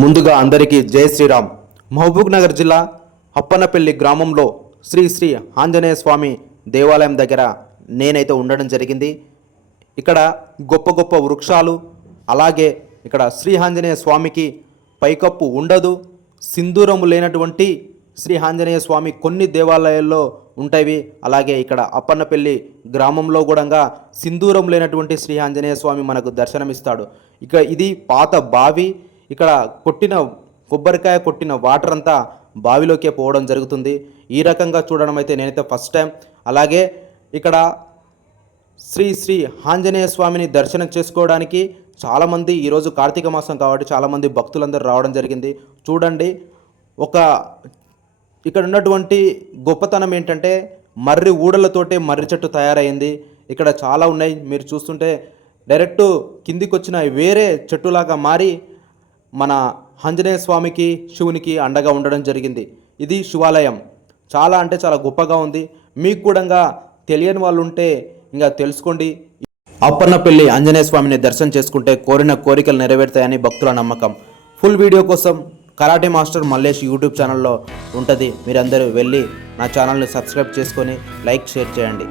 ముందుగా అందరికీ జై శ్రీరామ్. మహబూబ్ నగర్ జిల్లా అప్పన్నపల్లి గ్రామంలో శ్రీ శ్రీ ఆంజనేయ స్వామి దేవాలయం దగ్గర నేనైతే ఉండడం జరిగింది. ఇక్కడ గొప్ప గొప్ప వృక్షాలు, అలాగే ఇక్కడ శ్రీ ఆంజనేయ స్వామికి పైకప్పు ఉండదు, సింధూరము లేనటువంటి శ్రీ ఆంజనేయ స్వామి కొన్ని దేవాలయాల్లో ఉంటాయి. అలాగే ఇక్కడ అప్పన్నపల్లి గ్రామంలో కూడా సింధూరం లేనటువంటి శ్రీ ఆంజనేయ స్వామి మనకు దర్శనమిస్తాడు. ఇక ఇది పాత బావి. ఇక్కడ కొబ్బరికాయ కొట్టిన వాటర్ అంతా బావిలోకే పోవడం జరుగుతుంది. ఈ రకంగా చూడడం అయితే నేనైతే ఫస్ట్ టైం. అలాగే ఇక్కడ శ్రీ శ్రీ ఆంజనేయ స్వామిని దర్శనం చేసుకోవడానికి చాలామంది, ఈరోజు కార్తీక మాసం కాబట్టి చాలామంది భక్తులందరూ రావడం జరిగింది. చూడండి, ఇక్కడ ఉన్నటువంటి గొప్పతనం ఏంటంటే మర్రి ఊడలతోటే మర్రి చెట్టు తయారైంది. ఇక్కడ చాలా ఉన్నాయి, మీరు చూస్తుంటే డైరెక్ట్ కిందికి వచ్చిన వేరే చెట్టులాగా మారి మన ఆంజనేయ స్వామికి శివునికి అండగా ఉండడం జరిగింది. ఇది శివాలయం. చాలా అంటే చాలా గొప్పగా ఉంది. మీకు కూడా తెలియని వాళ్ళు ఉంటే ఇంకా తెలుసుకోండి. అప్పన్నపల్లి ఆంజనేయ స్వామిని దర్శనం చేసుకుంటే కోరిన కోరికలు నెరవేరుతాయని భక్తుల నమ్మకం. ఫుల్ వీడియో కోసం కరాటే మాస్టర్ మల్లేష్ యూట్యూబ్ ఛానల్లో ఉంటుంది. మీరందరూ వెళ్ళి నా ఛానల్ని సబ్స్క్రైబ్ చేసుకొని లైక్, షేర్ చేయండి.